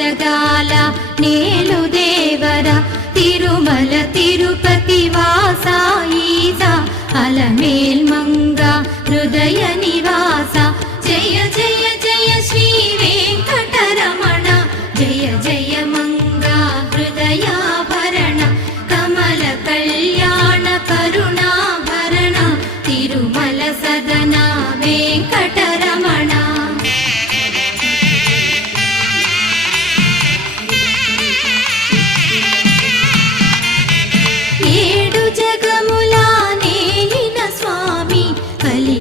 జగాల నేలు దేవర తిరుమల తిరుపతి వాస ఈస అలమేల్ మంగ హృదయ నివాస జయ జయ జయ శ్రీ వెంకటరమణ జయ జయ మంగ హృదయాభరణ కమల కళ్యాణ కరుణాభరణ తిరుమల సదన వెంకటరమణ ఏడు జగముల నేలిన స్వామి కలి